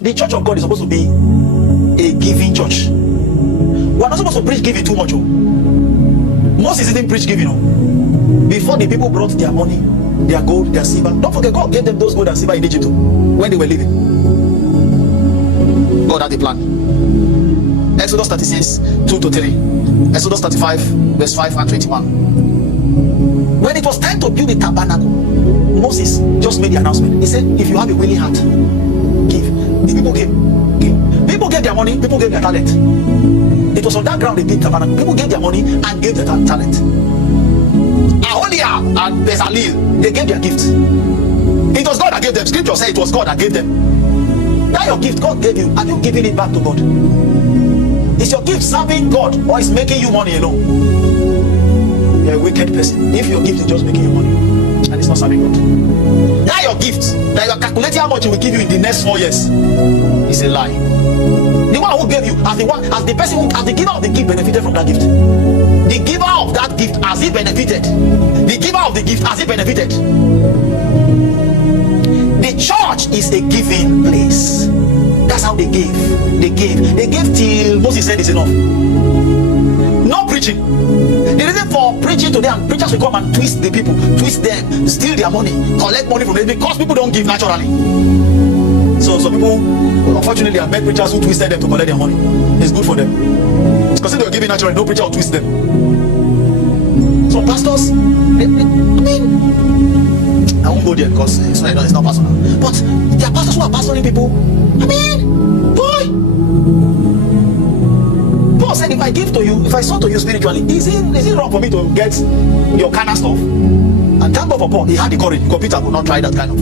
The church of God is supposed to be a giving church. We are not supposed to preach giving too much. Moses didn't preach giving. Before the people brought their money, their gold, their silver. Don't forget, God gave them those gold and silver in Egypt when they were living. God had a plan. Exodus 36, 2-3. Exodus 35, verse 5 and 21. When it was time to build the tabernacle, Moses just made the announcement. He said, if you have a willing heart, give. The people gave. People gave their money, people gave their talent. It was on that ground they built the tabernacle. People gave their money and gave their talent. Aholiab and Bezalel, they gave their gift. It was God that gave them. Scripture said it was God that gave them. That your gift God gave you, are you giving it back to God? Is your gift serving God or is making you money alone? You're a wicked person. If your gift is just making you money and it's not serving God. That your gift, that you are calculating how much it will give you in the next 4 years, is a lie. The one who gave you, as the person who, as the giver of the gift, benefited from that gift. The giver of that gift, as he benefited. The giver of the gift, as he benefited. The church is a giving place. That's how they gave. They gave till Moses said it's enough. No preaching. The reason for preaching today, and preachers will come and twist the people, twist them, steal their money, collect money from them, because people don't give naturally. So some people, unfortunately, have met preachers who twisted them to collect their money. It's good for them. It's because they were giving naturally, no preacher will twist them. Some pastors, I won't go there because it's not personal. But there are pastors who are pastoring people. Boy. Paul said, if I give to you, if I sow to you spiritually, is it wrong for me to get your kind of stuff? And thank God for Paul, he had the courage, because Peter could not try that kind of.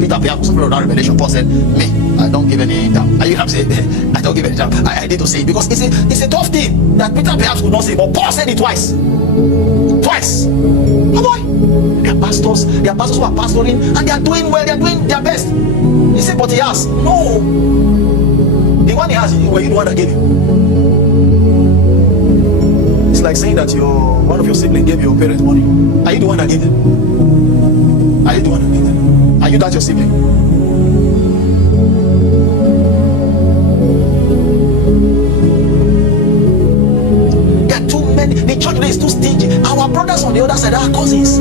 Peter perhaps something of that revelation. Paul said, me, I don't give any damn. You have to say, I don't give any damn. I need to say it because it's a tough thing that Peter perhaps could not say, but Paul said it twice. Twice. Oh boy. There are pastors who are pastoring and they are doing well, they are doing their best. He said, but he has. No. The one he has, were you the one that gave him? It's like saying that one of your siblings gave your parents money. Are you the one that gave them? Are you the one that gave them? Are you that your sibling? There are too many. The church today is too stingy. Our brothers on the other side, our cousins,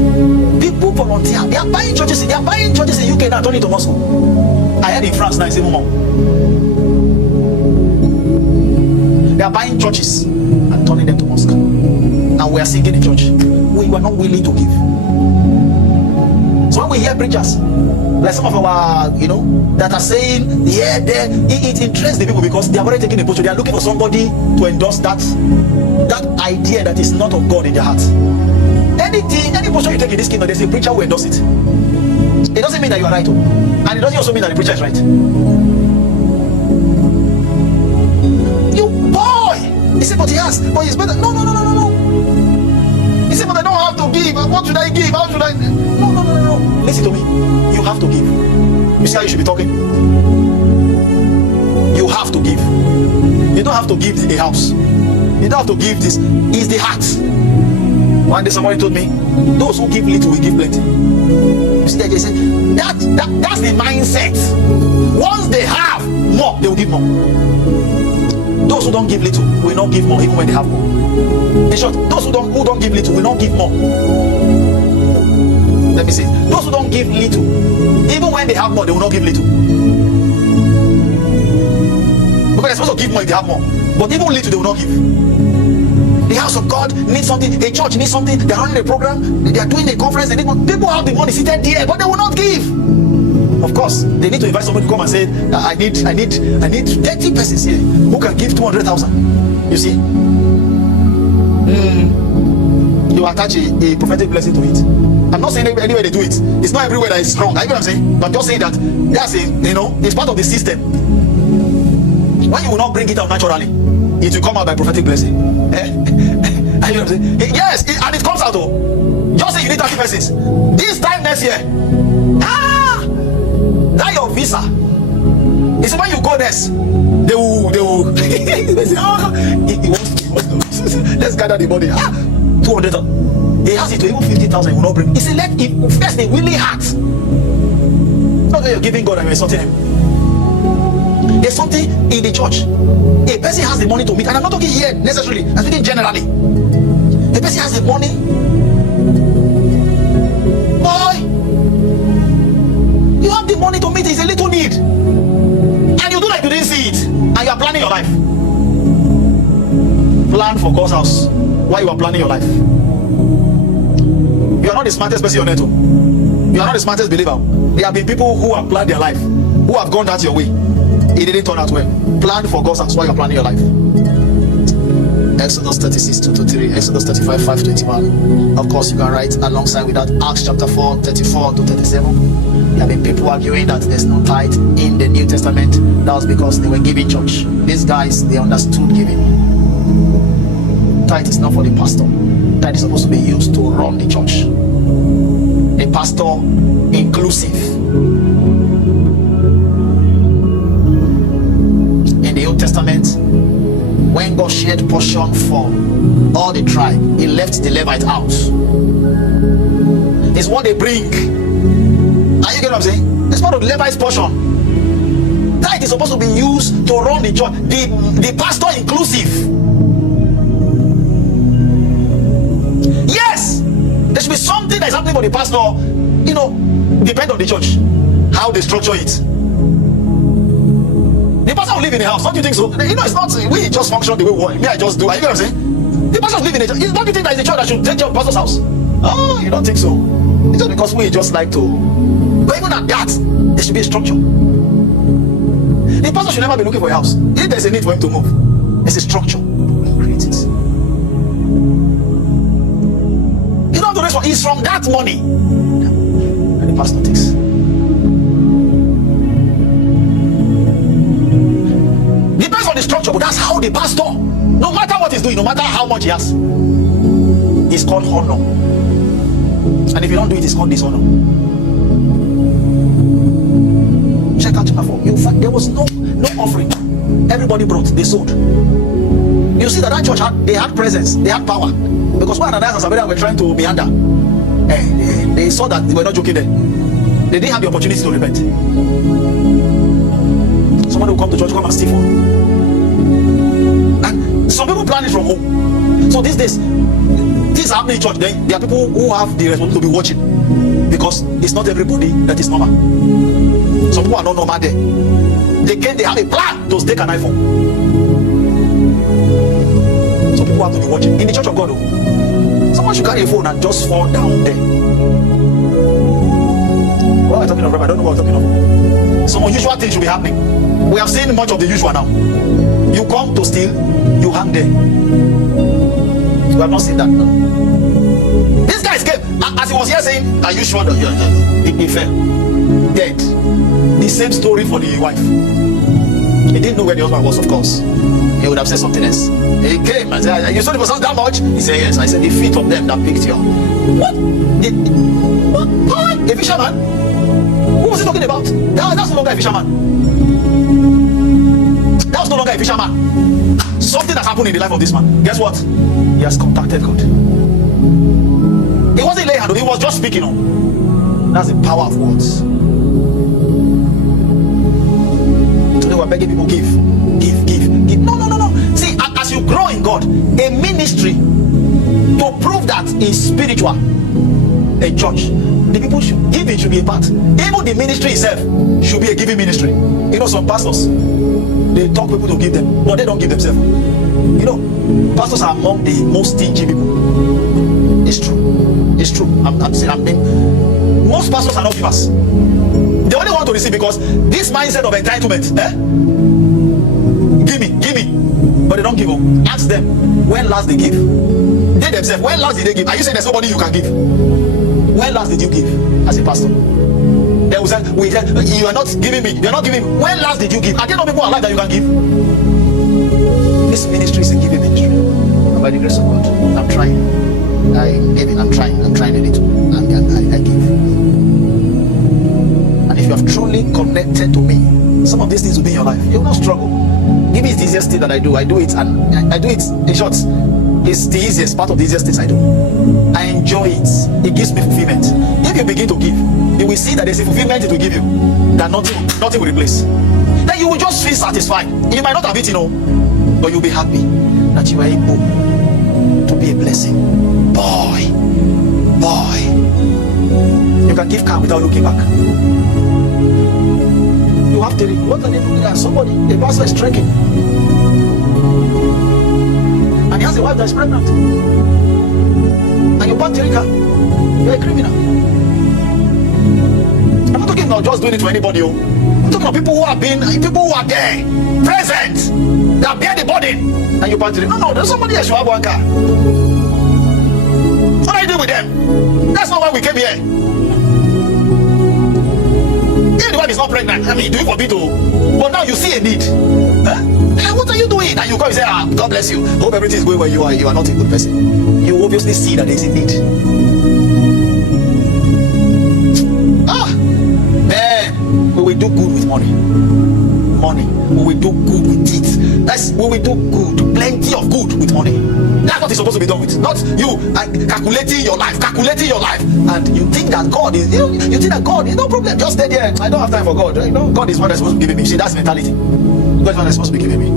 people volunteer. They are buying churches. They are buying churches in UK and turning to Moscow. I heard in France now, it's even more. They are buying churches and turning them to mosque. And we are singing in church. We were not willing to give. So when we hear preachers, like some of our, that are saying, it interests the people because they have already taken a position. They are looking for somebody to endorse that idea that is not of God in their heart. Any position you take in this kingdom, there's a preacher who endorse it. It doesn't mean that you are right, and it doesn't also mean that the preacher is right. He said, but he has, but he's better. No. He said, but I don't have to give. What should I give? How should I? No. Listen to me. You have to give. You see how you should be talking? You have to give. You don't have to give a house. You don't have to give this. It's the heart. One day somebody told me, those who give little will give plenty. You see that? They said, that's the mindset. Once they have more, they will give more. Those who don't give little will not give more even when they have more. In short, those who don't give little will not give more. Let me say, those who don't give little, even when they have more, they will not give little. Because they're supposed to give more if they have more. But even little, they will not give. The house of God needs something, a church needs something, they're running a program, they are doing a conference, people have the money seated there, but they will not give. Of course, they need to invite somebody to come and say, I need 30 persons here who can give 200,000. You see? You attach a prophetic blessing to it. I'm not saying anywhere they do it. It's not everywhere that is strong. I know what I'm saying? But I'm just saying that that's it's part of the system. When you will not bring it out naturally, it will come out by prophetic blessing. I know what I'm saying? Yes, and it comes out though. Just say you need 30 persons. This time next year. That your visa. It's when you go next, they will they say, he wants to. Let's gather the money. 200,000. He has it to even 50,000. He will not bring. He said, if first a willing heart. Not that you're giving God and you're insulting him. There's something in the church. A person has the money to meet, and I'm not talking here necessarily, I'm speaking generally. A person has the money. Boy, you have the money to meet, it's a little need. And you do like you didn't see it. And you are planning your life. Plan for God's house while you are planning your life. You are not the smartest person on earth. You are not the smartest believer. There have been people who have planned their life, who have gone that your way. It didn't turn out well. Plan for God's house while you are planning your life. Exodus 36, 2-3, Exodus 35, 5-21. Of course, you can write alongside with that Acts chapter 4, 34-37. There have been people arguing that there's no tithe in the New Testament. That was because they were giving church. These guys, they understood giving. Tithe is not for the pastor. Tithe is supposed to be used to run the church. The pastor inclusive. In the Old Testament, when God shared portion for all the tribe, he left the Levite out. It's what they bring. Are you getting what I'm saying? It's part of the Levite's portion. Tithe is supposed to be used to run the church. The pastor inclusive. Yes, there should be something that is happening for the pastor. You know, depend on the church, how they structure it. The pastor will live in the house. Don't you think so? You know, it's not we just function the way we want. Me, I just do. Are you get what I'm saying? The pastor live in the church. Don't you think that is the church that should take care of the pastor's house? Oh, you don't think so? It's just because we just like to. But even at that, there should be a structure. The pastor should never be looking for a house. If there's a need for him to move, there's a structure. Create it. You don't have to raise for. It's from that money, and the pastor takes. Depends on the structure, but that's how the pastor, no matter what he's doing, no matter how much he has, it's called honor. And if you don't do it, it's called dishonor. Check out chapter 4. You find there was no offering. Everybody brought, they sold. You see that church they had presence, they had power. Because when Ananias and Sapphira were trying to meander, they saw that they were not joking there. They didn't have the opportunity to repent. Someone will come to church, come and steal from. And some people plan it from home. So these days, things are happening in church. There are people who have the responsibility to be watching, because it's not everybody that is normal. Some people are not normal there. They have a plan to take an iPhone. Some people have to be watching. In the church of God, someone should carry a phone and just fall down there. What am I talking about? I don't know what I'm talking about. Some unusual things should be happening. We have seen much of the usual now. You come to steal, you hang there. You have not seen that now. These guys came, as he was here saying, are you sure that he fell? Dead. The same story for the wife. He didn't know where the husband was, of course. He would have said something else. He came and said, you sold it for something that much? He said, yes. I said, the feet of them that picked you up. What? What? A fisherman? Who was he talking about? That's no longer a fisherman. That was no longer a fisherman. Something has happened in the life of this man. Guess what? He has contacted God. He wasn't laying hand, he was just speaking on. That's the power of words. Today we're begging people, give. No. See, as you grow in God, a ministry to prove that is spiritual, a church, the people should give, it should be a part. Even the ministry itself should be a giving ministry. You know, some pastors, they talk people to give them, but they don't give themselves. You know, pastors are among the most stingy people. It's true. I'm saying, most pastors are not givers. They only want to receive, because this mindset of entitlement, give me, but they don't give up. Ask them, when last they give? They themselves, when last did they give? Are you saying there's nobody you can give? When last did you give as a pastor? They will say, you are not giving me, you're not giving me. When last did you give? Are there no people alive that you can give? This ministry is a giving ministry. And by the grace of God, I'm trying. I'm trying a little. And I give. And if you have truly connected to me, some of these things will be in your life. You will not struggle. Giving is the easiest thing that I do. I do it, and I do it in short. It's the easiest part of the easiest things I do. I enjoy it. It gives me fulfillment. If you begin to give, you will see that there's a fulfillment it will give you that nothing will replace. then you will just feel satisfied. You might not have eaten, but you'll be happy that you were able to be a blessing. Boy, you can give car without looking back. You have to. What are they doing? Somebody, a pastor is trekking, and he has a wife that is pregnant, and you bought Terika. You're a criminal. I'm not talking about just doing it for anybody. I'm talking about people who are there, present, that bear the burden, and you bought Terika. No, there's somebody else who have one car. What are you doing with them? That's not why we came here. Even the wife is not pregnant. I mean, do it for me too. But now you see a need. Huh? What are you doing? And you come and say, God bless you. Hope everything is going well. You are not a good person. You obviously see that there is a need. Man, we will do good with money. We will do good with it. We will do good, plenty of good with money. That's what is supposed to be done with. Not you calculating your life, and you think that God is, you think that God is no problem. Just stay there. I don't have time for God. God is what I'm supposed to be giving me. See, that's mentality. God is what I'm supposed to be giving me.